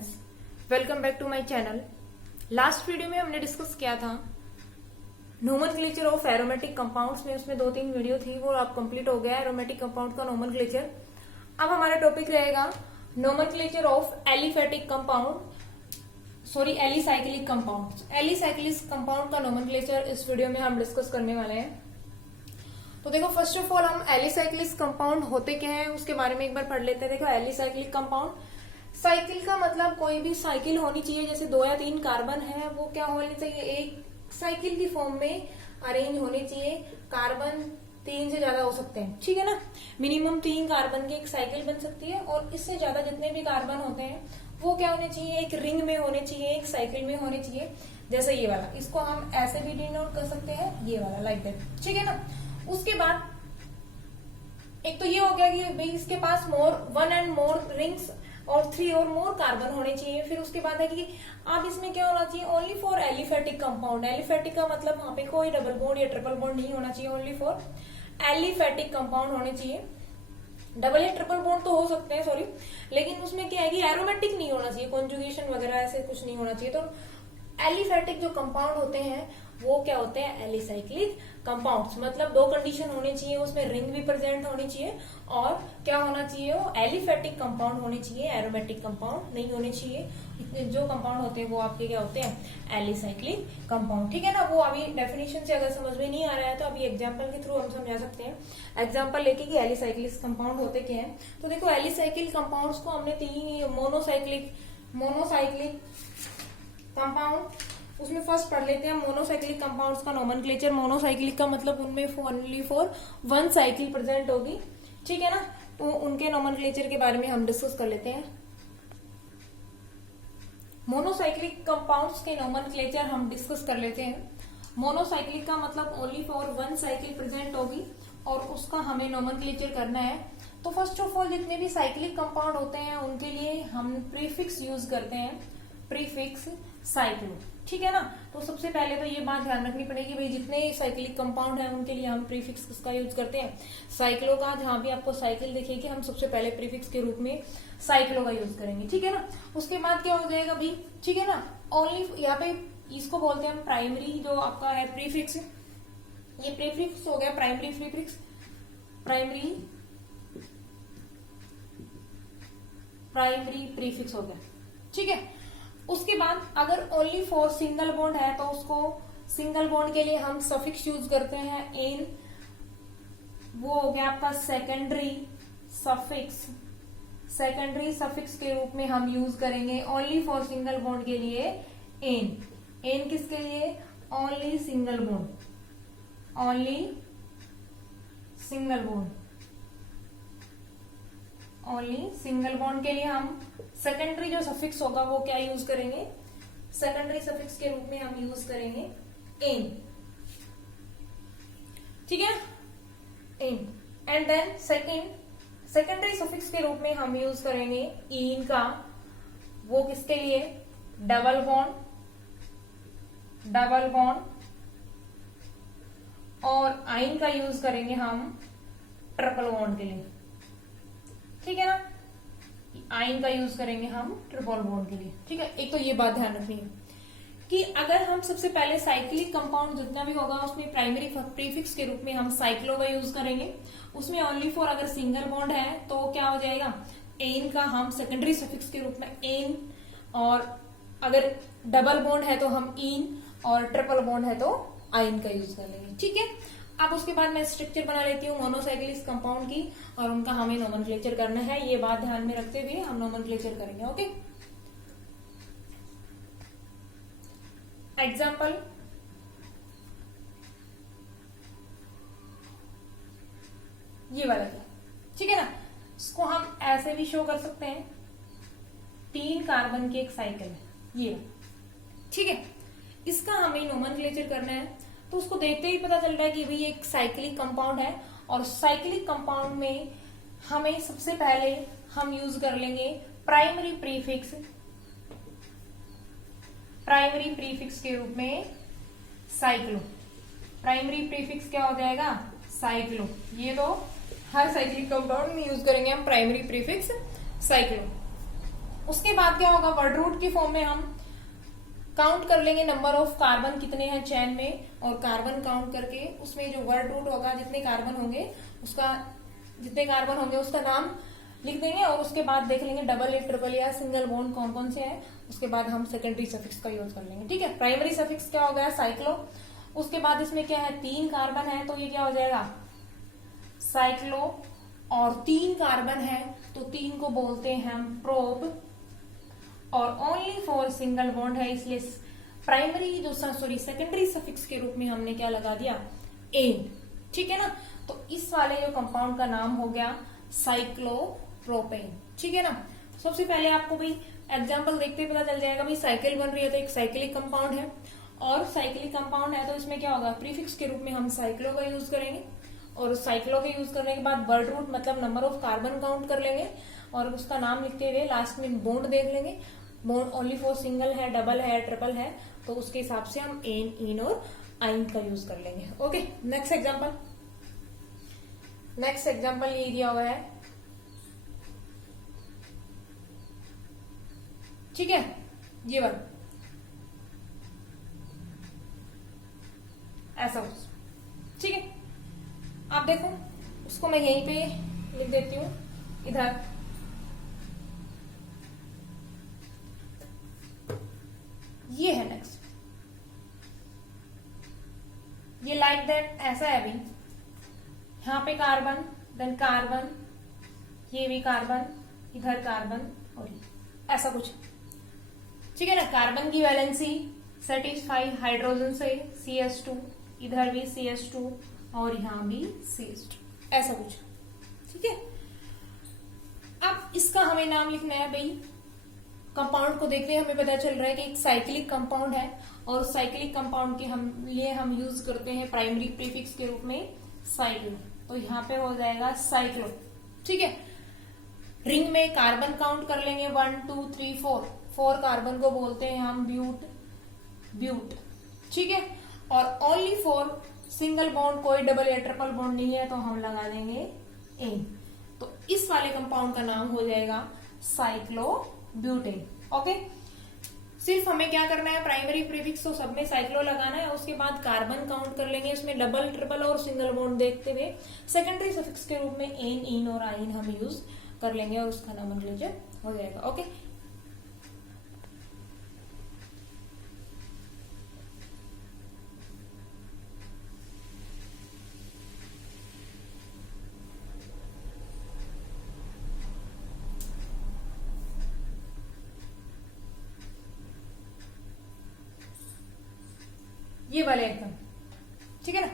Friends, welcome back to my channel. Last video में हमने discuss किया था नोमेनक्लेचर ऑफ एरोमेटिक कंपाउंड्स में, उसमें 2-3 वीडियो थी, वो अब कंप्लीट हो गया एरोमेटिक कंपाउंड का नोमेनक्लेचर। अब हमारा टॉपिक रहेगा nomenclature of aliphatic compound, sorry alicyclic compound. Alicyclic compound का नोमेनक्लेचर इस वीडियो में हम डिस्कस करने वाले हैं। तो देखो, फर्स्ट ऑफ ऑल हम एलिसाइक्लिक कंपाउंड होते क्या है उसके बारे में एक बार पढ़ लेते हैं। देखो, एलिसाइक्लिक कंपाउंड, साइकिल का मतलब कोई भी साइकिल होनी चाहिए, जैसे 2 या 3 कार्बन है, वो क्या होनी चाहिए, एक साइकिल की फॉर्म में अरेंज होने चाहिए। कार्बन 3 से ज्यादा हो सकते हैं, ठीक है ना। मिनिमम 3 कार्बन की एक साइकिल बन सकती है, और इससे ज्यादा जितने भी कार्बन होते हैं वो क्या होने चाहिए, एक रिंग में होने चाहिए, एक साइकिल में होने चाहिए। जैसे ये वाला, इसको हम ऐसे भी डिनोट कर सकते हैं, ये वाला लाइक दैट, ठीक है ना। उसके बाद एक तो ये हो गया कि भाई इसके पास 1 and more रिंग्स और 3 और मोर कार्बन होने चाहिए। फिर उसके बाद है कि अब इसमें क्या होना चाहिए, only for aliphatic compound. Aliphatic का मतलब वहां पे कोई डबल बॉन्ड या ट्रिपल बॉन्ड नहीं होना चाहिए, ओनली फॉर एलिफेटिक कंपाउंड होने चाहिए। डबल या ट्रिपल बॉन्ड तो हो सकते हैं, सॉरी, लेकिन उसमें क्या है कि एरोमेटिक नहीं होना चाहिए, कॉन्जुगेशन वगैरह ऐसे कुछ नहीं होना चाहिए। तो एलिफेटिक जो कंपाउंड होते हैं वो क्या होते हैं, एलिसाइक्लिक कंपाउंड्स। मतलब 2 कंडीशन होनी चाहिए, उसमें रिंग भी प्रेजेंट होनी चाहिए, और क्या होना चाहिए, वो एलिफेटिक कंपाउंड होने चाहिए, एरोमेटिक कंपाउंड नहीं होने चाहिए। इतने जो कंपाउंड होते हैं वो आपके क्या होते हैं, एलिसाइक्लिक कंपाउंड, ठीक है ना। वो अभी डेफिनेशन से अगर समझ में नहीं आ रहा है तो अभी एग्जाम्पल के थ्रू हम समझा सकते हैं। एग्जाम्पल लेके कि एलिसाइक्लिक कंपाउंड होते क्या है। तो देखो, एलिसाइक्लिक कंपाउंड्स को हमने 3 मोनोसाइक्लिक कंपाउंड, उसमें फर्स्ट पढ़ लेते हैं मोनोसाइक्लिक कंपाउंड्स का नोमेनक्लेचर। मोनोसाइक्लिक का मतलब उनमें ओनली फॉर 1 साइकिल प्रेजेंट होगी, ठीक है ना। तो उनके नोमेनक्लेचर के बारे में हम डिस्कस कर लेते हैं। मोनोसाइक्लिक कंपाउंड्स के नोमेनक्लेचर हम डिस्कस कर लेते हैं। मोनोसाइक्लिक का मतलब ओनली फॉर 1 साइकिल प्रेजेंट होगी, और उसका हमें नोमेनक्लेचर करना है। तो फर्स्ट ऑफ ऑल जितने भी साइक्लिक कंपाउंड होते हैं उनके लिए हम प्रीफिक्स यूज करते हैं, प्रीफिक्स साइक्लो, ठीक है ना। तो सबसे पहले तो ये बात ध्यान रखनी पड़ेगी, भाई जितने साइक्लिक कंपाउंड है उनके लिए हम प्रीफिक्स किसका यूज करते हैं, साइक्लो का। जहां भी आपको साइकिल दिखेगी हम सबसे पहले प्रीफिक्स के रूप में साइक्लो का यूज करेंगे, ठीक है ना। उसके बाद क्या हो जाएगा भाई, ठीक है ना, ओनली यहाँ पे इसको बोलते हैं हम प्राइमरी, जो आपका है प्रीफिक्स, ये प्रीफिक्स हो गया प्राइमरी प्रीफिक्स, प्राइमरी प्रीफिक्स हो गया, ठीक है। उसके बाद अगर ओनली फॉर सिंगल बॉन्ड है तो उसको सिंगल बॉन्ड के लिए हम सफिक्स यूज करते हैं, एन, वो हो गया आपका सेकेंडरी सफिक्स। सेकेंडरी सफिक्स के रूप में हम यूज करेंगे ओनली फॉर सिंगल बॉन्ड के लिए एन। एन किसके लिए, only single bond, only single bond, only single bond के लिए हम सेकेंडरी जो सफिक्स होगा वो क्या यूज करेंगे, सेकेंडरी सफिक्स के रूप में हम यूज करेंगे एन, ठीक है, N. And then secondary suffix के रूप में हम यूज करेंगे इन का, वो किसके लिए, डबल बॉन्ड, और आइन का यूज करेंगे हम ट्रिपल बॉन्ड के लिए, ठीक है ना। आइन का यूज करेंगे हम ट्रिपल बॉन्ड के लिए, ठीक है। एक तो ये बात ध्यान रखनी है कि अगर हम सबसे पहले साइक्लिक कंपाउंड जितना भी होगा उसमें प्राइमरी प्रीफिक्स के रूप में हम साइक्लो का यूज करेंगे। उसमें ओनली फॉर अगर सिंगल बॉन्ड है तो क्या हो जाएगा, एन का हम सेकेंडरी सफिक्स के रूप में एन, और अगर डबल बॉन्ड है तो हम इन, और ट्रिपल बॉन्ड है तो आइन का यूज कर लेंगे, ठीक है। अब उसके बाद मैं स्ट्रक्चर बना लेती हूँ मोनोसाइक्लिक कंपाउंड की, और उनका हमें नोमेनक्लेचर करना है। ये बात ध्यान में रखते हुए हम नोमेनक्लेचर करेंगे, ओके। एग्जाम्पल, ये वाला क्या, ठीक है ना। इसको हम ऐसे भी शो कर सकते हैं, 3 कार्बन की एक साइकिल है ये, ठीक है। इसका हमें नोमेनक्लेचर करना है। तो उसको देखते ही पता चल रहा है कि भाई एक साइक्लिक कंपाउंड है, और साइक्लिक कंपाउंड में हमें सबसे पहले हम यूज कर लेंगे प्राइमरी प्रीफिक्स के रूप में साइक्लो। प्राइमरी प्रीफिक्स क्या हो जाएगा, साइक्लो। ये तो हर साइक्लिक कंपाउंड में यूज करेंगे हम प्राइमरी प्रीफिक्स साइक्लो। उसके बाद क्या होगा, वर्ड रूट की फॉर्म में हम काउंट कर लेंगे नंबर ऑफ कार्बन कितने हैं चेन में, और कार्बन काउंट करके उसमें जो वर्ड रूट होगा जितने कार्बन होंगे उसका नाम लिख देंगे, और उसके बाद देख लेंगे डबल या ट्रिपल या सिंगल बॉन्ड कौन कौन से हैं। उसके बाद हम सेकेंडरी सफिक्स का यूज कर लेंगे। ठीक है, प्राइमरी सफिक्स क्या हो गया, साइक्लो। उसके बाद इसमें क्या है, 3 कार्बन है तो ये क्या हो जाएगा, साइक्लो। और 3 कार्बन है तो 3 को बोलते हैं हम प्रोप, और ओनली 4 सिंगल बॉन्ड है, इसलिए प्राइमरी सेकेंडरी सफिक्स के रूप में हमने क्या लगा दिया, एन। ठीक है ना, तो इस वाले जो कंपाउंड का नाम हो गया साइक्लोप्रोपेन। ठीक है ना, सबसे पहले आपको भाई एग्जाम्पल देखते पता चल जाएगा, भाई साइकिल बन रही है तो एक साइक्लिक कंपाउंड है, और साइक्लिक कंपाउंड है तो इसमें क्या होगा, प्रीफिक्स के रूप में हम साइक्लो का यूज करेंगे, और साइक्लो के यूज करने के बाद वर्ड रूट मतलब नंबर ऑफ कार्बन काउंट कर लेंगे, और उसका नाम लिखते हुए लास्ट में बॉन्ड देख लेंगे, बॉन्ड ओनली 4 सिंगल है, डबल है, ट्रिपल है, तो उसके हिसाब से हम एन, इन और आइन का यूज कर लेंगे। ओके, नेक्स्ट एग्जाम्पल ये दिया हुआ है। ठीक है, ये वाला ऐसा कुछ। ठीक है, आप देखो उसको मैं यहीं पे लिख देती हूं, इधर ये है नेक्स्ट, ये लाइक दैट ऐसा है अभी, यहां पे कार्बन, देन कार्बन, ये भी कार्बन, इधर कार्बन, और ऐसा कुछ। ठीक है ना, कार्बन की वैलेंसी सेटिस्फाई हाइड्रोजन से CH2, इधर भी CH2 और यहां भी CH2, ऐसा कुछ। ठीक है, अब इसका हमें नाम लिखना है भाई, कंपाउंड को देखते हमें पता चल रहा है कि एक साइक्लिक कंपाउंड है, और साइक्लिक कंपाउंड के लिए हम यूज करते हैं प्राइमरी प्रीफिक्स के रूप में साइक्लो, तो यहाँ पे हो जाएगा साइक्लो। ठीक है, रिंग में कार्बन काउंट कर लेंगे 1 2 3 4 कार्बन को बोलते हैं हम ब्यूट। ठीक है, और ओनली 4 सिंगल बॉन्ड, कोई डबल या ट्रिपल बॉन्ड नहीं है तो हम लगा देंगे एन, तो इस वाले कंपाउंड का नाम हो जाएगा साइक्लोब्यूटेन। ओके, सिर्फ हमें क्या करना है, प्राइमरी प्रीफिक्स तो सब में साइक्लो लगाना है, उसके बाद कार्बन काउंट कर लेंगे, उसमें डबल, ट्रिपल और सिंगल बॉन्ड देखते हुए सेकेंडरी सफिक्स के रूप में एन, इन और आइन हम यूज कर लेंगे, और उसका नोमेनक्लेचर हो जाएगा। ओके, ये वाले एकदम। ठीक है ना,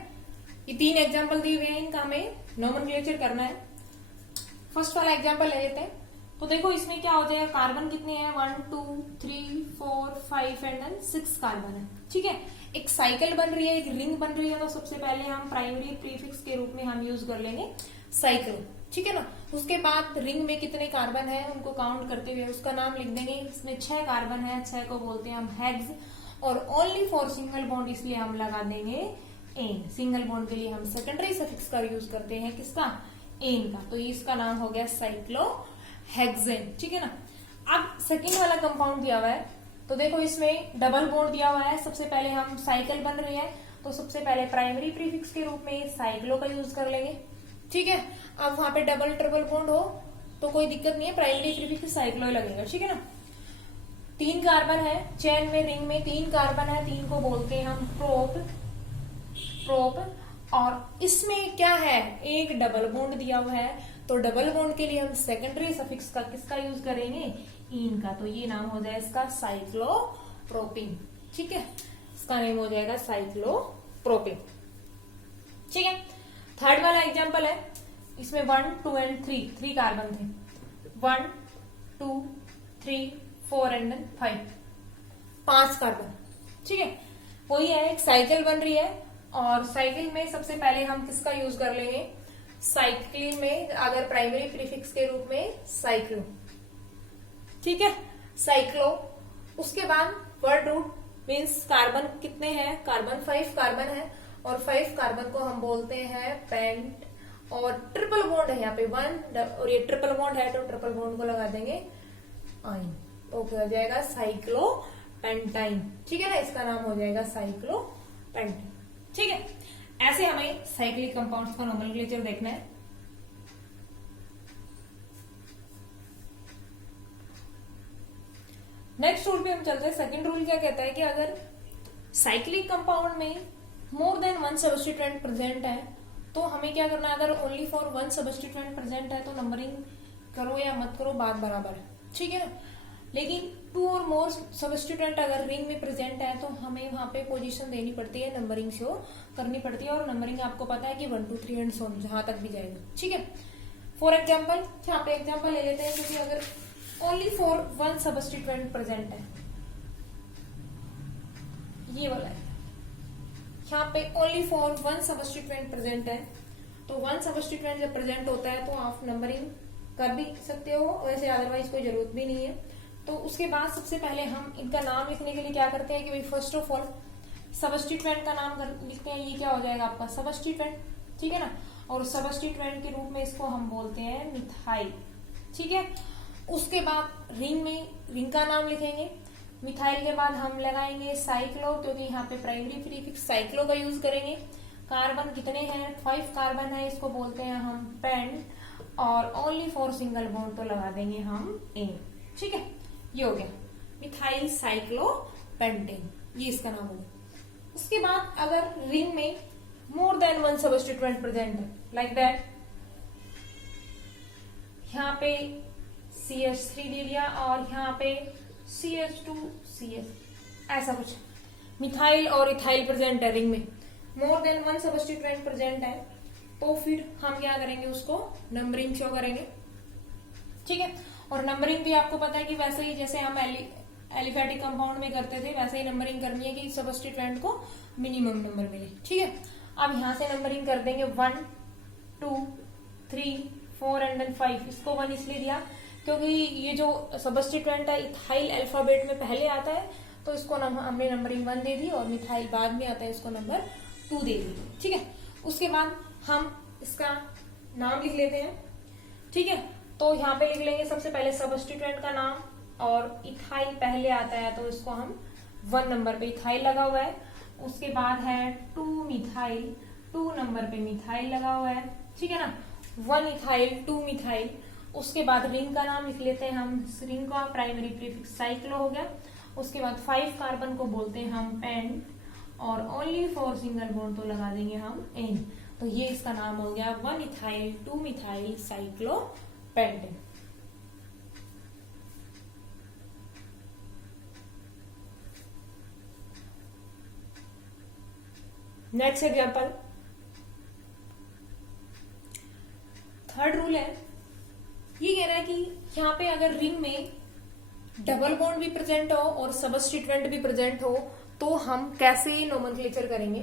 ये 3 एग्जाम्पल दिए हुए हैं, इनका हमें नोमेनक्लेचर करना है। फर्स्ट वाला एग्जाम्पल ले लेते हैं, तो देखो इसमें क्या हो जाएगा, कार्बन कितने हैं, 1 2 3 4 5 एंड देन 6 कार्बन है। ठीक है, एक साइकिल बन रही है, एक रिंग बन रही है, तो सबसे पहले हम प्राइमरी प्रीफिक्स के रूप में हम यूज कर लेंगे साइकिल। ठीक है ना, उसके बाद रिंग में कितने कार्बन है उनको काउंट करते हुए उसका नाम लिख देंगे, इसमें 6 कार्बन है, 6 को बोलते हैं हम हेक्स, और ओनली 4 सिंगल बॉन्ड, इसलिए हम लगा देंगे एन। सिंगल बॉन्ड के लिए हम सेकेंडरी सफिक्स का यूज करते हैं, किसका, एन का, तो इसका नाम हो गया साइक्लोहेक्सेन। ठीक है ना, अब सेकेंड वाला कंपाउंड दिया हुआ है, तो देखो इसमें डबल बॉन्ड दिया हुआ है, सबसे पहले हम साइकिल बन रही है तो सबसे पहले प्राइमरी प्रीफिक्स के रूप में साइक्लो का यूज कर लेंगे। ठीक है, अब वहां पे डबल ट्रिपल बॉन्ड हो तो कोई दिक्कत नहीं है, प्राइमरी प्रीफिक्स साइक्लो ही लगेगा। ठीक है ना, 3 कार्बन है चेन में, रिंग में 3 कार्बन है, 3 को बोलते हैं हम प्रोप, और इसमें क्या है, एक डबल बॉन्ड दिया हुआ है, तो डबल बॉन्ड के लिए हम सेकेंडरी सफिक्स का किसका यूज करेंगे, इन का, तो ये नाम हो जाएगा इसका साइक्लोप्रोपीन। ठीक है, इसका नेम हो जाएगा साइक्लोप्रोपीन। ठीक है, थर्ड वाला एग्जांपल है, इसमें 1 2 एंड 3 कार्बन थे, 1 2 3 4 एंड 5 कार्बन। ठीक है, वही है, एक साइकिल बन रही है, और साइकिल में सबसे पहले हम किसका यूज कर लेंगे, साइकिल में अगर प्राइमरी प्रीफिक्स के रूप में साइक्लो। ठीक है, साइक्लो, उसके बाद वर्ड रूट मीन्स कार्बन कितने हैं, कार्बन 5 कार्बन है, और 5 कार्बन को हम बोलते हैं पेंट, और ट्रिपल बॉन्ड है यहाँ पे 1, और ये ट्रिपल बॉन्ड है तो ट्रिपल बॉन्ड को लगा देंगे आइन। तो क्या हो जाएगा साइक्लोपेंटाइन। ठीक है ना, इसका नाम हो जाएगा साइक्लोपेंटाइन। ठीक है, ऐसे हमें साइक्लिक कंपाउंड्स का नोमेनक्लेचर देखना है। नेक्स्ट रूल पे हम चलते हैं। सेकंड रूल क्या कहता है कि अगर साइक्लिक कंपाउंड में मोर देन वन सबस्टिट्यूएंट प्रेजेंट है तो हमें क्या करना है, अगर ओनली फॉर वन सबस्टिट्यूएंट प्रेजेंट है तो नंबरिंग करो या मत करो, बात बराबर है। ठीक है ना, लेकिन टू और मोर सबस्टिट्यूएंट अगर रिंग में प्रेजेंट है तो हमें वहां पे पोजीशन देनी पड़ती है, नंबरिंग शो करनी पड़ती है। और नंबरिंग आपको पता है कि 1 2 3 एंड सो जहां तक भी जाएगा। ठीक है, फॉर एग्जाम्पल यहाँ पे एग्जाम्पल ले लेते हैं, क्योंकि अगर ओनली फॉर वन सबस्टिट्यूएंट प्रेजेंट है, ये वाला है, यहाँ पे ओनली फॉर वन सबस्टिट्यूएंट प्रेजेंट है, तो वन सबस्टिट्यूएंट जब प्रेजेंट होता है तो आप नंबरिंग कर भी सकते हो, वैसे अदरवाइज कोई जरूरत भी नहीं है। तो उसके बाद सबसे पहले हम इनका नाम लिखने के लिए क्या करते हैं कि भाई फर्स्ट ऑफ ऑल सबस्टिट्यूएंट का नाम लिखते हैं। ये क्या हो जाएगा आपका सबस्टिट्यूएंट। ठीक है ना, और सबस्टिट्यूएंट के रूप में इसको हम बोलते हैं मिथाइल। ठीक है, उसके बाद रिंग में रिंग का नाम लिखेंगे। मिथाइल के बाद हम लगाएंगे साइक्लो, क्योंकि यहाँ पे प्राइमरी प्रीफिक्स साइक्लो का यूज करेंगे। कार्बन कितने हैं, 5 कार्बन है, इसको बोलते हैं हम पेंट। और ओनली फॉर सिंगल बॉन्ड तो लगा देंगे हम एन। ठीक है, ये हो गया मिथाइल साइक्लोपेंटेन, ये इसका नाम होगा। उसके बाद अगर रिंग में मोर देन वन सबस्टिट्यूएंट प्रेजेंट है, लाइक दैट, यहाँ पे CH3 दे दिया और यहाँ पे CH2CH, ऐसा कुछ मिथाइल और इथाइल प्रेजेंट है रिंग में, मोर देन वन सबस्टिट्यूएंट प्रेजेंट है, तो फिर हम क्या करेंगे, उसको नंबरिंग शो करेंगे। ठीक है, और नंबरिंग भी आपको पता है कि वैसे ही जैसे हम एलिफेटिक कंपाउंड में करते थे वैसे ही नंबरिंग करनी है कि सबस्टिट्यूएंट को मिनिमम नंबर मिले। ठीक है, अब यहां से नंबरिंग कर देंगे 1 2 3 4 एंड देन 5। इसको 1 इसलिए दिया क्योंकि ये जो सबस्टिट्यूएंट है इथाइल अल्फाबेट में पहले आता है, तो इसको हमने नंबरिंग 1 दे दी, और मिथाइल बाद में आता है, इसको नंबर 2 दे दी। ठीक है, उसके बाद हम इसका नाम लिख लेते हैं। ठीक है, तो यहाँ पे लिख लेंगे सबसे पहले सबस्टिट्यूएंट का नाम, और इथाइल पहले आता है तो इसको हम 1 नंबर पे इथाइल लगा हुआ है। उसके बाद है 2 मिथाइल, 2 नंबर पे मिथाइल लगा हुआ है। ठीक है ना, 1 इथाइल 2 मिथाइल। उसके बाद रिंग का नाम लिख लेते हैं हम, रिंग का प्राइमरी प्रीफिक्स साइक्लो हो गया। उसके बाद 5 कार्बन को बोलते हैं हम पेंट, और ओनली फॉर सिंगल बॉन्ड तो लगा देंगे हम एन। तो ये इसका नाम हो गया 1 ethyl 2 methyl cyclopentane. Next example, third rule है, ये कह रहा है कि यहाँ पे अगर रिंग में डबल बॉन्ड भी प्रेजेंट हो और सबस्टिट्यूएंट भी प्रेजेंट हो तो हम कैसे नोमेनक्लेचर करेंगे।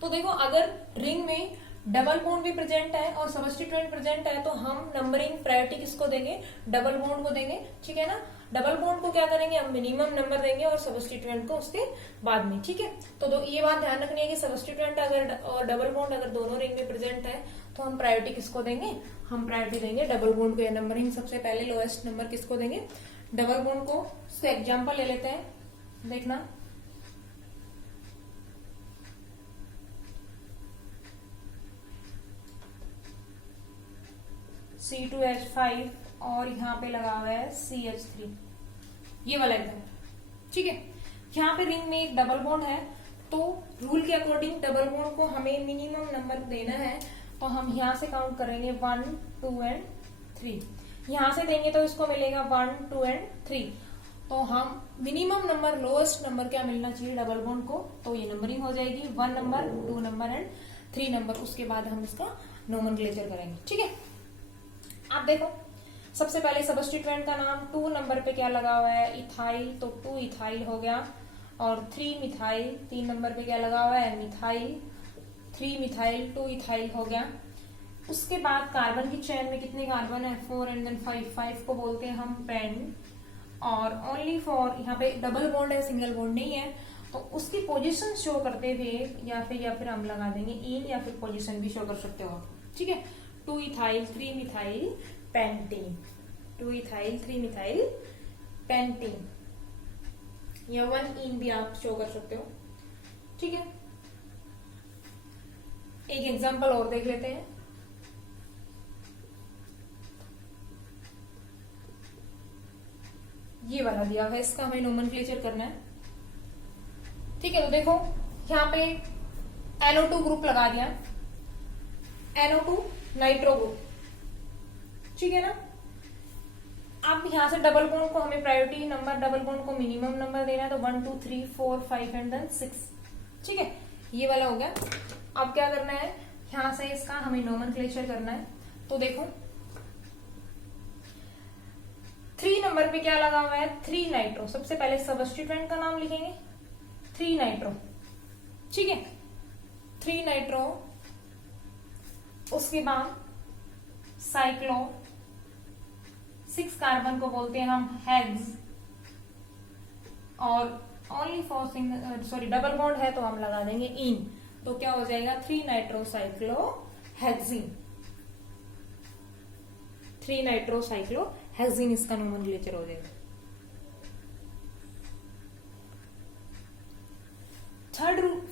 तो देखो, अगर रिंग में डबल बॉन्ड भी प्रेजेंट है और सबस्टिट्यूएंट प्रेजेंट है तो हम नंबरिंग प्रायोरिटी किसको देंगे, डबल बॉन्ड को देंगे। ठीक है ना, डबल बॉन्ड को क्या करेंगे, हम मिनिमम नंबर देंगे और सबस्टिट्यूएंट को उसके बाद में। ठीक है, तो ये बात ध्यान रखनी है कि सबस्टिट्यूएंट अगर और डबल बॉन्ड अगर दोनों रिंग में प्रेजेंट है तो हम प्रायोरिटी किसको देंगे, हम प्रायोरिटी देंगे डबल बॉन्ड को। नंबरिंग सबसे पहले लोएस्ट नंबर किसको देंगे, डबल बॉन्ड को। उसका एग्जाम्पल ले लेते हैं, देखना। C2H5 और यहाँ पे लगा हुआ है CH3, ये वाला एकदम। ठीक है, यहाँ पे रिंग में एक डबल बॉन्ड है, तो रूल के अकॉर्डिंग डबल बॉन्ड को हमें मिनिमम नंबर देना है, तो हम यहाँ से काउंट करेंगे 1 2 एंड 3। यहाँ से देंगे तो इसको मिलेगा 1 2 एंड 3। तो हम मिनिमम नंबर लोएस्ट नंबर क्या मिलना चाहिए डबल बॉन्ड को, तो ये नंबरिंग हो जाएगी 1 नंबर 2 नंबर एंड 3 नंबर। उसके बाद हम इसका नोमेनक्लेचर करेंगे। ठीक है, आप देखो, सबसे पहले सबस्टिट्यूएंट का नाम 2 नंबर पे क्या लगा हुआ है, इथाइल, तो 2 इथाइल हो गया। और 3 मिथाइल, 3 नंबर पे क्या लगा हुआ है, मिथाइल, 3 मिथाइल 2 इथाइल हो गया। उसके बाद कार्बन की चेन में कितने कार्बन है, 4 एंड देन 5 को बोलते हैं हम पेन। और ओनली फॉर, यहाँ पे डबल बॉन्ड है, सिंगल बॉन्ड नहीं है, तो उसकी पोजीशन शो करते हुए या फिर हम लगा देंगे इन, या फिर पोजीशन भी शो कर सकते हो। ठीक है, 2 ethyl 3 methyl pentene, 2 ethyl 3 methyl pentene. या 1 इन भी आप शो कर सकते हो। ठीक है, एक एग्जांपल और देख लेते हैं। ये वाला दिया हुआ है, इसका हमें नोमेनक्लेचर करना है। ठीक है, तो देखो यहाँ पे NO2 ग्रुप लगा दिया, NO2 नाइट्रो ग्रुप। ठीक है ना, अब यहां से डबल बॉन्ड को हमें प्रायोरिटी नंबर, डबल बॉन्ड को मिनिमम नंबर देना है, तो 1 2 3 4 5 एंड देन 6। ठीक है, ये वाला हो गया। अब क्या करना है, यहां से इसका हमें नोमेनक्लेचर करना है। तो देखो 3 नंबर पे क्या लगा हुआ है, 3 नाइट्रो। सबसे पहले सबस्टिट्यूएंट का नाम लिखेंगे, 3 नाइट्रो। ठीक है, 3 नाइट्रो। उसके बाद साइक्लो, 6 कार्बन को बोलते हैं हम हेक्स, और only for single, sorry double bond है तो हम लगा देंगे इन। तो क्या हो जाएगा, 3 nitro cyclo hexyne, 3 nitro cyclo hexyne, इसका नोमेनक्लेचर हो जाएगा।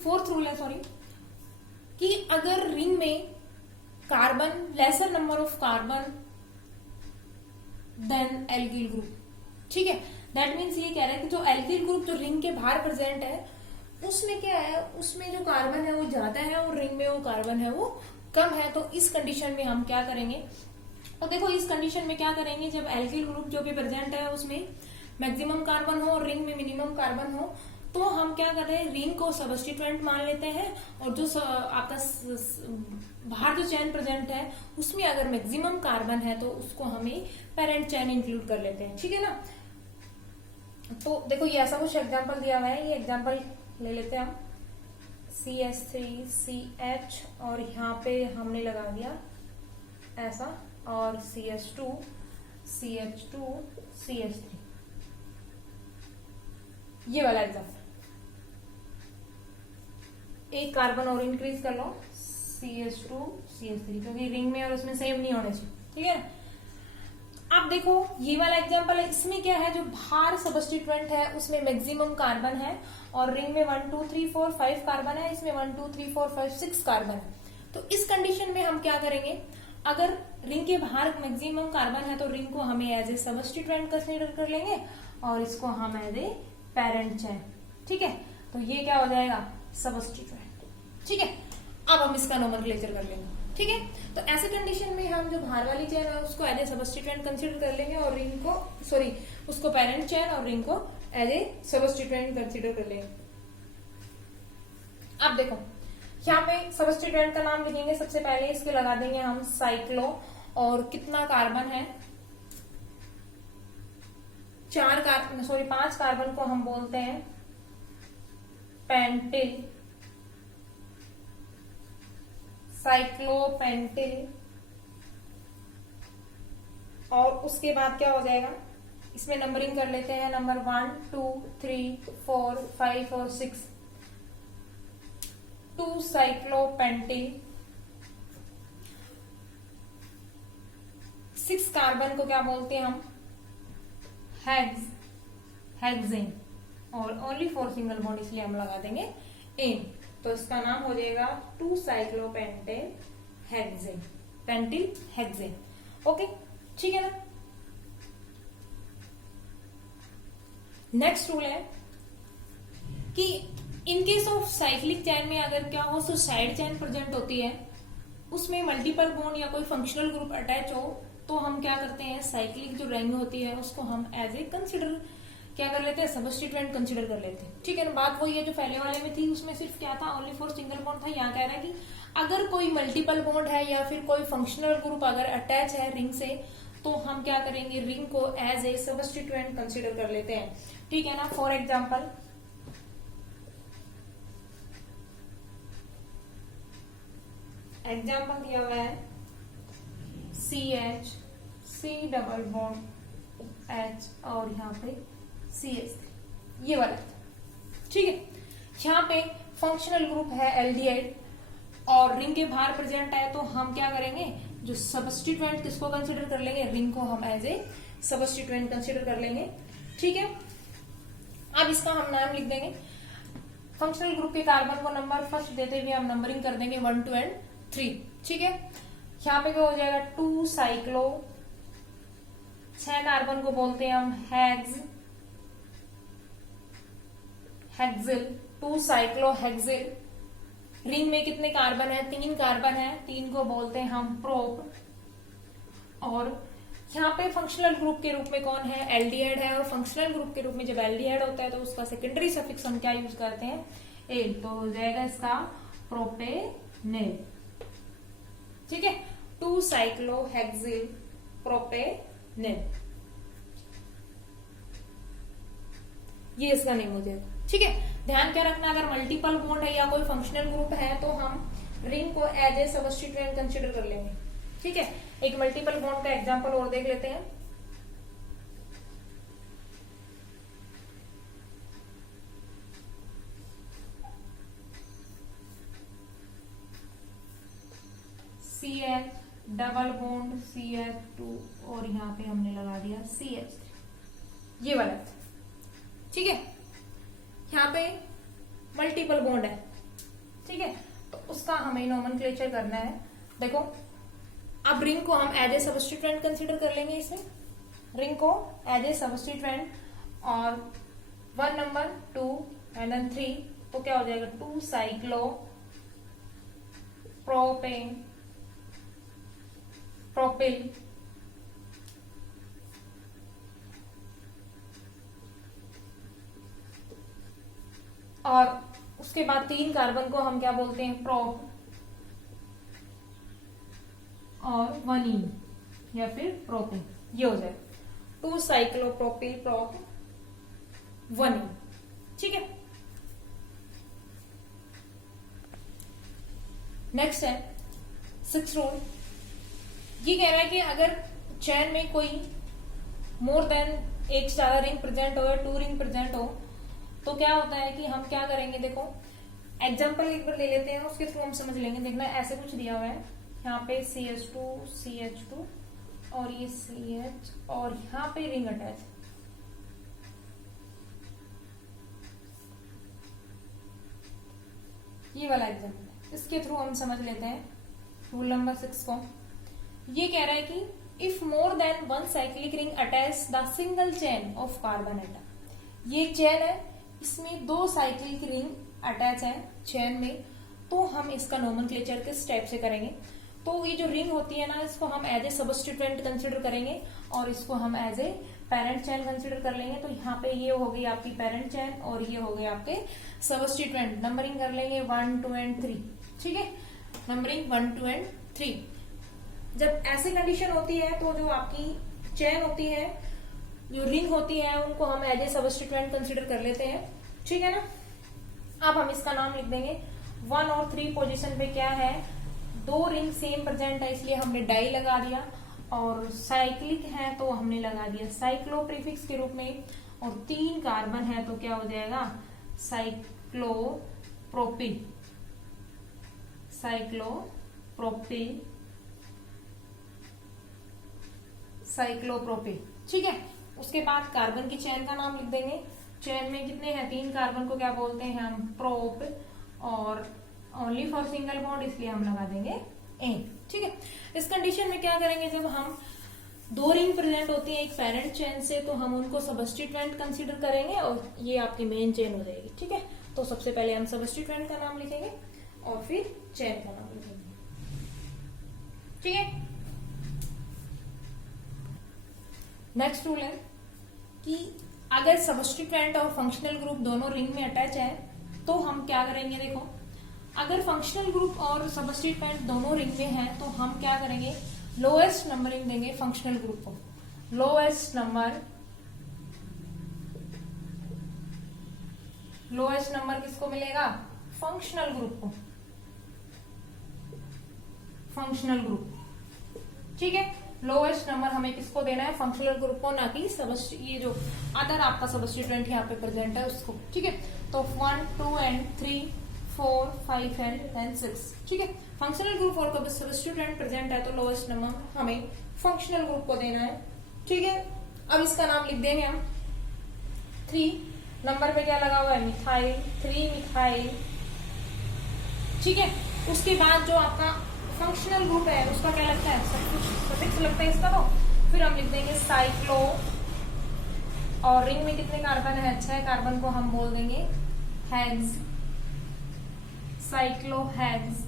फोर्थ रूल है, सॉरी, कि अगर रिंग में carbon, lesser number of carbon then alkyl group. ठीक है, दैट मीन्स ये कह रहा है कि जो एल्किल ग्रुप जो रिंग के बाहर प्रेजेंट है, उसमें क्या है, उसमें जो कार्बन है वो ज्यादा है और रिंग में वो कार्बन है वो कम है। तो इस कंडीशन में हम क्या करेंगे, तो देखो इस कंडीशन में क्या करेंगे, जब एल्किल ग्रुप जो भी प्रेजेंट है उसमें मैक्सिमम कार्बन हो और रिंग में मिनिमम कार्बन हो, तो हम क्या कर रहे हैं, रिंग को सबस्टिट्यूएंट मान लेते हैं, और जो आपका बाहर जो चेन प्रेजेंट है उसमें अगर मैक्सिमम कार्बन है तो उसको हमें पेरेंट चेन इंक्लूड कर लेते हैं। ठीक है ना, तो देखो ये ऐसा कुछ एग्जांपल दिया हुआ है, ये एग्जांपल ले लेते हैं हम, CH3CH, और यहाँ पे हमने लगा दिया ऐसा, और CH2 CH2 CH3, ये वाला एग्जांपल। एक कार्बन और इंक्रीज कर लो, CH2 CH3, क्योंकि रिंग में और उसमें सेम नहीं होने चाहिए। ठीक है, अब देखो ये वाला एग्जांपल है, इसमें क्या है, जो बाहर सबस्टिट्यूएंट है उसमें मैक्सिमम कार्बन है और रिंग में 1 2 3 4 5 कार्बन है, इसमें 1 2 3 4 5 6 कार्बन है। तो इस कंडीशन में हम क्या करेंगे, अगर रिंग के बाहर मैक्सिमम कार्बन है तो रिंग को हमें एज ए सबस्टिट्यूएंट कंसीडर कर लेंगे और इसको हम एज ए पेरेंट चेन। ठीक है, तो ये क्या हो जाएगा, सबस्टिट्यूएंट। ठीक है, अब हम इसका नोमेनक्लेचर कर लेंगे। ठीक है, तो ऐसे कंडीशन में हम जो बाहर वाली चेन है उसको एज ए सबस्टिट्यूएंट कंसीडर कर लेंगे और रिंग को, सॉरी उसको पेरेंट चेन और रिंग को एज ए सबस्टिट्यूएंट कंसीडर कर लेंगे। अब देखो यहाँ पे सबस्टिट्यूएंट का नाम लिखेंगे, सबसे पहले इसके लगा देंगे हम साइक्लो, और कितना कार्बन है, 5 कार्बन को हम बोलते हैं पेंटिल, साइक्लोपेंटिल, और उसके बाद क्या हो जाएगा, इसमें नंबरिंग कर लेते हैं, नंबर 1 2 3 4 5 और 6, 2 साइक्लोपेंटिल। 6 कार्बन को क्या बोलते हैं हम, हेक्सेन, और ओनली फॉर सिंगल बॉन्ड इसलिए हम लगा देंगे एन। तो इसका नाम हो जाएगा 2 साइक्लोपेंटिल हेक्सेन, पेंटिल हेक्सेन। ओके, ठीक है ना। नेक्स्ट रूल है कि in case of cyclic chain में अगर क्या हो, तो साइड चेन प्रेजेंट होती है, उसमें मल्टीपल बॉन्ड या कोई फंक्शनल ग्रुप अटैच हो, तो हम क्या करते हैं, साइक्लिक जो रिंग होती है उसको हम एज ए कंसिडर क्या कर लेते हैं, सबस्टिट्यूएंट कंसिडर कर लेते हैं। ठीक है ना, बात वही है जो पहले वाले में थी, उसमें सिर्फ क्या था, ओनली फॉर सिंगल बॉन्ड था। यहाँ कह रहा है कि अगर कोई मल्टीपल बॉन्ड है या फिर कोई फंक्शनल ग्रुप अगर अटैच है रिंग से, तो हम क्या करेंगे, रिंग को एज ए सबस्टिट्यूएंट कंसिडर कर लेते हैं। ठीक है ना, फॉर एग्जाम्पल दिया हुआ है CH, C double bond H, और यहाँ पे CH3, ये वाला। ठीक है, यहाँ पे फंक्शनल ग्रुप है एल्डिहाइड और रिंग के बाहर प्रेजेंट है, तो हम क्या करेंगे, जो सबस्टिट्यूएंट किसको कंसिडर कर लेंगे, रिंग को हम एज ए सबस्टिट्यूएंट कंसिडर कर लेंगे। ठीक है, अब इसका हम नाम लिख देंगे, फंक्शनल ग्रुप के कार्बन को नंबर फर्स्ट देते हुए हम नंबरिंग कर देंगे 1, 2 एंड 3। ठीक है, यहाँ पे क्या हो जाएगा 2 साइक्लो, 6 कार्बन को बोलते हैं हम हेक्सिल, 2 साइक्लो हेक्सिल। रिंग में कितने कार्बन है, 3 कार्बन है, 3 को बोलते हैं हम प्रोप। और यहाँ पे फंक्शनल ग्रुप के रूप में कौन है, एल्डिहाइड है। और फंक्शनल ग्रुप के रूप में जब एल्डिहाइड होता है तो उसका सेकेंडरी सफिक्स हम क्या यूज करते हैं, एल, तो हो जाएगा इसका प्रोपेनेल। ठीक है, 2 साइक्लो हेक्सिल प्रोपेनेल, ये इसका नेम हो जाएगा। ठीक है, ध्यान क्या रखना, अगर मल्टीपल बॉन्ड है या कोई फंक्शनल ग्रुप है तो हम रिंग को एज ए सबस्टिट्यूएंट कंसीडर कर लेंगे। ठीक है, एक मल्टीपल बॉन्ड का एग्जांपल और देख लेते हैं। CH डबल बॉन्ड CH2 और यहाँ पे हमने लगा दिया CH, ये वाला। ठीक है, यहाँ पे मल्टीपल बॉन्ड है। ठीक है, तो उसका हमें नोमेनक्लेचर करना है। देखो, अब रिंग को हम एज ए सबस्टिट्यूएंट कंसीडर कर लेंगे। इसमें रिंग को एज ए सबस्टिट्यूएंट और 1 नंबर 2 एंड देन 3, तो क्या हो जाएगा 2 साइक्लो प्रोपेन प्रोपिल, और उसके बाद 3 कार्बन को हम क्या बोलते हैं, प्रोप और 1 या फिर प्रोपिन, ये हो जाए 2 साइक्लोप्रोपिल प्रोप 1। ठीक है, नेक्स्ट है 6th रूल। ये कह रहा है कि अगर चैन में कोई मोर देन एक से ज्यादा रिंग प्रेजेंट हो या 2 रिंग प्रेजेंट हो तो क्या होता है कि हम क्या करेंगे। देखो, एग्जांपल एक बार ले लेते हैं, उसके थ्रू हम समझ लेंगे। देखना, ऐसे कुछ दिया हुआ है, यहाँ पे CH2 CH2 और ये CH और यहाँ पे रिंग अटैच, ये वाला एग्जांपल, इसके थ्रू हम समझ लेते हैं रूल नंबर 6 को। ये कह रहा है कि if more than 1 cyclic ring attach the single chain of carbon atom, ये चेन है, इसमें 2 साइक्लिक रिंग अटैच है चेन में, तो हम इसका नोमेनक्लेचर किस टाइप से करेंगे। तो ये जो रिंग होती है ना, इसको हम एज ए सबस्टिट्यूएंट कंसीडर करेंगे और इसको हम as a parent chain consider कर लेंगे। तो यहाँ पे ये हो गई आपकी पेरेंट चेन और ये हो गए आपके सबस्टिट्यूएंट। नंबरिंग कर लेंगे 1, 2 एंड 3। ठीक है, नंबरिंग 1, 2 एंड 3। जब ऐसी कंडीशन होती है तो जो आपकी चेन होती है, जो रिंग होती है, उनको हम एज ए सबस्टिट्यूएंट कंसीडर कर लेते हैं। ठीक है ना, अब हम इसका नाम लिख देंगे। 1 और 3 पोजीशन पे क्या है, 2 रिंग सेम प्रेजेंट है, इसलिए हमने डाई लगा दिया। और साइक्लिक है तो हमने लगा दिया साइक्लो प्रीफिक्स के रूप में। और 3 कार्बन है तो क्या हो जाएगा, साइक्लोप्रोपिल, साइक्लोप्रोपिल, साइक्लोप्रोपिल। ठीक है, उसके बाद कार्बन की चेन का नाम लिख देंगे। चेन में कितने हैं, 3 कार्बन को क्या बोलते हैं हम, प्रोप, और ओनली फॉर सिंगल बॉन्ड इसलिए हम लगा देंगे एन। ठीक है, इस कंडीशन में क्या करेंगे, जब हम 2 रिंग प्रेजेंट होती है एक पेरेंट चेन से तो हम उनको सबस्टिट्यूएंट कंसीडर करेंगे और ये आपकी मेन चेन हो जाएगी। ठीक है, तो सबसे पहले हम सबस्टिट्यूएंट का नाम लिखेंगे और फिर चेन का नाम लिखेंगे। ठीक है, नेक्स्ट रूल है कि अगर सबस्टिट्यूएंट और फंक्शनल ग्रुप दोनों रिंग में अटैच है तो हम क्या करेंगे। देखो, अगर फंक्शनल ग्रुप और सबस्टिट्यूएंट दोनों रिंग में है तो हम क्या करेंगे, लोएस्ट नंबरिंग देंगे फंक्शनल ग्रुप को। लोएस्ट नंबर किसको मिलेगा, फंक्शनल ग्रुप को, फंक्शनल ग्रुप। ठीक है, लोएस्ट नंबर हमें किसको देना है, फंक्शनल ग्रुप को, ना कि ये जो अदर आपका सबस्टिट्यूएंट यहाँ पे प्रेजेंट है उसको। ठीक है, तो 1, 2 एंड 3, 4, 5 एंड 6। ठीक है, फंक्शनल ग्रुप और सबस्टिट्यूएंट प्रेजेंट है तो लोएस्ट नंबर हमें फंक्शनल ग्रुप को देना है। ठीक है, अब इसका नाम लिख देंगे हम 3। नंबर पे क्या लगा हुआ है, मिथाइल, 3 मिथाइल। ठीक है, उसके बाद जो आपका फंक्शनल ग्रुप है उसका क्या लगता है, सब कुछ सफिक्स लगता है इसका। तो फिर हम लिख देंगे साइक्लो, और रिंग में कितने कार्बन है, 6 कार्बन को हम बोल देंगे हेक्स, साइक्लो हेक्स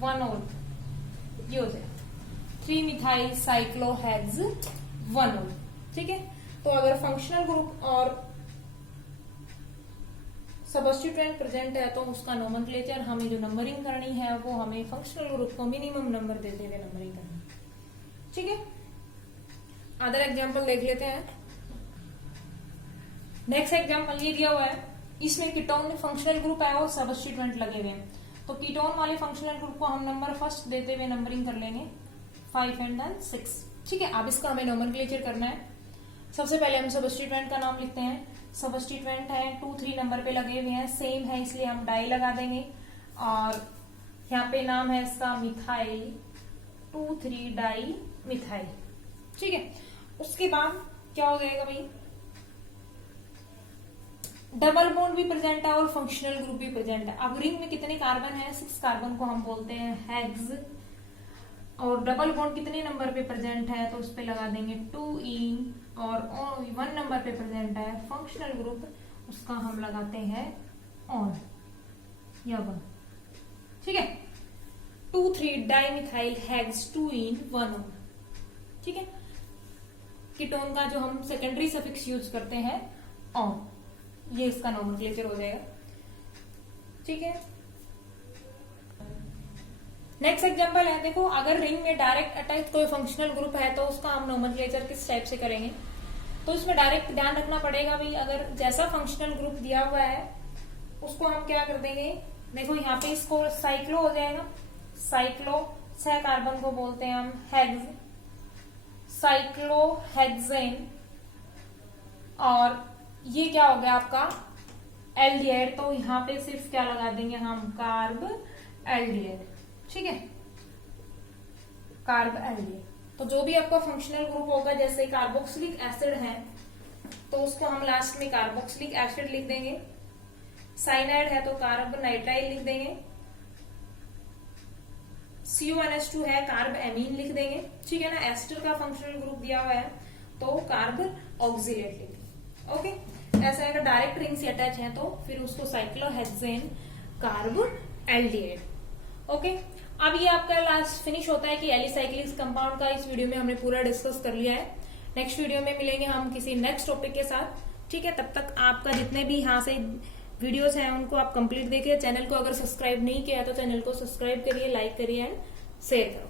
1 और ये हो जाए 3 मिथाइल साइक्लो हेक्स 1 और। ठीक है, तो अगर फंक्शनल ग्रुप और सबस्टिट्यूएंट प्रेजेंट है तो उसका नोमेनक्लेचर हमें जो नंबरिंग करनी है वो हमें फंक्शनल ग्रुप को मिनिमम नंबर देते हुए नंबरिंग करनी है। ठीक है, अदर एग्जांपल देख लेते हैं। नेक्स्ट एग्जांपल ये दिया हुआ है, इसमें कीटोन में फंक्शनल ग्रुप है और सबस्टिट्यूएंट लगे हुए हैं। तो कीटोन वाले फंक्शनल ग्रुप को हम नंबर फर्स्ट देते हुए नंबरिंग कर लेंगे 5 एंड देन 6। ठीक है, अब इसका हमें नोमेनक्लेचर करना है। सबसे पहले हम सबस्टिट्यूएंट का नाम लिखते हैं। सबस्टिट्यूएंट है 2 3 नंबर पे लगे हुए हैं, सेम है इसलिए हम डाई लगा देंगे। और यहाँ पे नाम है इसका मिथाइल, 2 3 डाई मिथाइल। ठीक है, उसके बाद क्या हो जाएगा भाई, डबल बॉन्ड भी प्रेजेंट है और फंक्शनल ग्रुप भी प्रेजेंट है। अब रिंग में कितने कार्बन है, 6 कार्बन को हम बोलते हैं हेक्स, और डबल बॉन्ड कितने नंबर पे प्रेजेंट है तो उस पे लगा देंगे 2 और 1 नंबर पे प्रेजेंट है फंक्शनल ग्रुप, उसका हम लगाते हैं ऑन या 1। ठीक है, 2 3 डाइमिथाइल हेक्स 2 1 ऑन। ठीक है, कीटोन का जो हम सेकेंडरी सफिक्स यूज करते हैं ऑन, ये इसका नोमेनक्लेचर हो जाएगा। ठीक है, नेक्स्ट एग्जांपल है, देखो अगर रिंग में डायरेक्ट अटैच कोई फंक्शनल ग्रुप है तो उसका हम नोमेनक्लेचर किस टाइप से करेंगे। तो इसमें डायरेक्ट ध्यान रखना पड़ेगा भाई, अगर जैसा फंक्शनल ग्रुप दिया हुआ है उसको हम क्या कर देंगे, देखो यहाँ पे इसको साइक्लो हो जाएगा। साइक्लो 6 कार्बन को बोलते हैं हम हेक्स, साइक्लो हेक्सेन, और ये क्या हो गया आपका एल्डिहाइड, तो यहाँ पे सिर्फ क्या लगा देंगे हम कार्ब एल्डिहाइड। ठीक है, कार्ब एल्डिहाइड। तो जो भी आपका फंक्शनल ग्रुप होगा, जैसे कार्बोक्सिलिक एसिड है तो उसको हम लास्ट में कार्बोक्सिलिक एसिड लिख देंगे। साइनाइड है तो कार्ब नाइट्राइल लिख देंगे। CuNH2 है कार्ब एमीन लिख देंगे। ठीक है ना, एस्टर का फंक्शनल ग्रुप दिया हुआ है तो कार्ब ऑक्सिलेट लिख देंगे। ओके, ऐसा अगर डायरेक्ट रिंग से अटैच है तो फिर उसको साइक्लोहेक्सेन कार्ब एल्डिहाइड। ओके, अब ये आपका लास्ट फिनिश होता है कि एलिसाइक्लिक कंपाउंड का इस वीडियो में हमने पूरा डिस्कस कर लिया है। नेक्स्ट वीडियो में मिलेंगे हम किसी नेक्स्ट टॉपिक के साथ। ठीक है, तब तक आपका जितने भी यहाँ से वीडियोस हैं उनको आप कंप्लीट देखिए। चैनल को अगर सब्सक्राइब नहीं किया है तो चैनल को सब्सक्राइब करिए, लाइक करिए एंड शेयर करो।